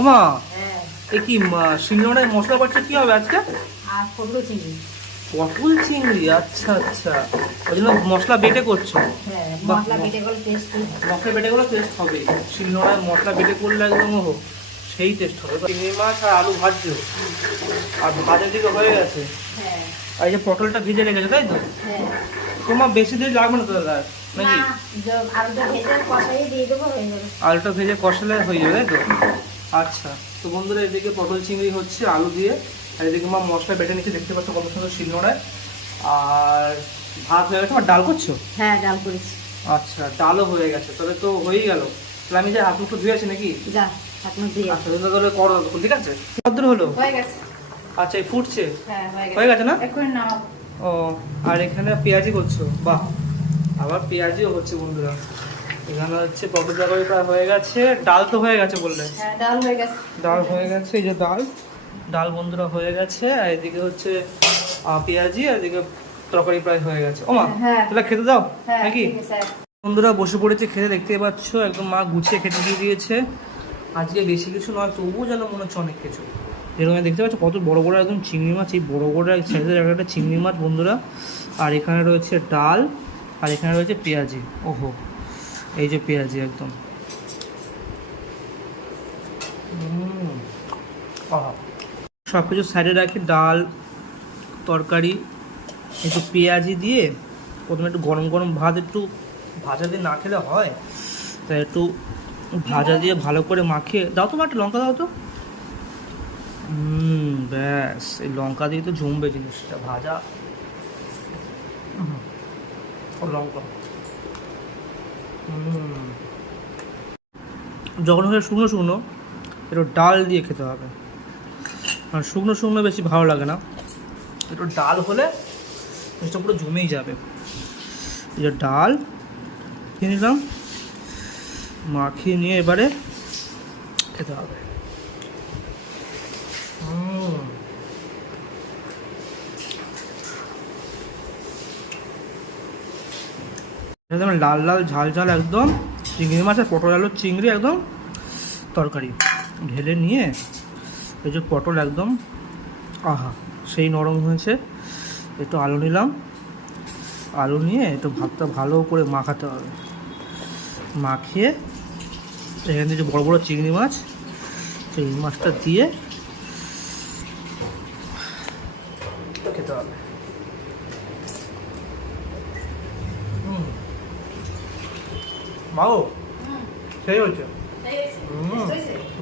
ওমা এ কি শিলনোড়ায় মশলা বাটছে কি হবে আজকে? আর পটল চিংড়ি। পটল চিংড়ি, আচ্ছা আচ্ছা, ওই জন্য মশলা বেটে করছো? মশলা বেটে করলে টেস্ট। মশলা বেটে করলে টেস্ট হবে, শিলনোড়ায় মশলা বেটে করলে একদম ওহো সেই টেস্ট হবে। চিংড়ি মাছ আর আলু ভাজছো, আর ভাজার দিকে হয়ে গেছে। আর এই যে পটলটা ভিজে রেখেছে তাই তো? তোমার বেশি দেরি লাগবে না তো দাদা নাকি? আলুটা ভেজে কষালে হয়ে যাবে তাই তো? আচ্ছা, তো বন্ধুরা এদিকে পটল চিংড়ি হচ্ছে আলু দিয়ে, আর এদিকে মা মশলা বেটে নিচ্ছে, দেখতে পাচ্ছ কত সুন্দর শিলনোড়ায়। আর ভাত হয়ে গেছে, আর ডাল করছো? হ্যাঁ, ডাল করেছি। আচ্ছা, ডালও হয়ে গেছে, তাহলে তো হয়েই গেল। তাহলে আমি যে হাত মুখটা ধুয়ে আছি নাকি? যা হাত মুখ ধুয়ে। আচ্ছা, তাহলে করো, ঠিক আছে। কতদূর হলো? হয়ে গেছে। আচ্ছা, এই ফুটছে? হ্যাঁ, হয়ে গেছে না? এখন নামাবো। ও, আর এখানে পেঁয়াজি করছো? বাহ, আবার পেঁয়াজিও হচ্ছে বন্ধুরা। এখানে হচ্ছে পটল তরকারি প্রায় হয়ে গেছে, ডাল তো হয়ে গেছে বললে? হ্যাঁ, ডাল হয়ে গেছে। ডাল হয়ে গেছে, এই যে ডাল ডাল বন্ধুরা হয়ে গেছে, আর এদিকে হচ্ছে পেঁয়াজি, আর এদিকে তরকারি প্রায় হয়ে গেছে। ওমা, তাহলে খেতে দাও নাকি? বন্ধুরা বসে পড়েছে খেতে, দেখতে পাচ্ছ একদম মা গুছিয়ে খেতে দিয়ে দিয়েছে। আজকে বেশি কিছু নয়, তবুও যেন মনে হচ্ছে অনেক কিছু। এরকম দেখতে পাচ্ছ কত বড় বড় একদম চিংড়ি মাছ, এই বড় বড় সাইজের একটা চিংড়ি মাছ বন্ধুরা। আর এখানে রয়েছে ডাল, আর এখানে রয়েছে পেঁয়াজি। ওহো, এই যে পেঁয়াজি একদম সব কিছু সাইডে রাখি, ডাল তরকারি একটু পেঁয়াজি দিয়ে প্রথমে একটু গরম গরম ভাত, একটু ভাজা দিয়ে না খেলে হয়, তাই একটু ভাজা দিয়ে ভালো করে মাখিয়ে দাও। তো একটা লঙ্কা দাও তো। ব্যাস, এই লঙ্কা দিয়ে তো জমবে জিনিসটা, ভাজা লঙ্কা। যখন হলে শুকনো শুকনো একটু ডাল দিয়ে খেতে হবে, আর শুকনো শুকনো বেশি ভালো লাগে না, একটু ডাল হলে জিনিসটা পুরো জমেই যাবে। এই যে ডাল খেয়ে নিলাম, মাখিয়ে নিয়ে এবারে খেতে হবে। একদম লাল লাল ঝাল ঝাল একদম চিংড়ি মাছ আর পটল আলুর চিংড়ি একদম তরকারি ঢেলে নিয়ে, এই যে পটল একদম আহা সেই নরম হয়েছে। একটু আলু নিলাম, আলু নিয়ে একটু ভাতটা ভালো করে মাখাতে হবে, মাখিয়ে এখান থেকে যে বড়ো বড়ো চিংড়ি মাছ, চিংড়ি মাছটা দিয়ে খেতে হবে। বাবু সেই হচ্ছে।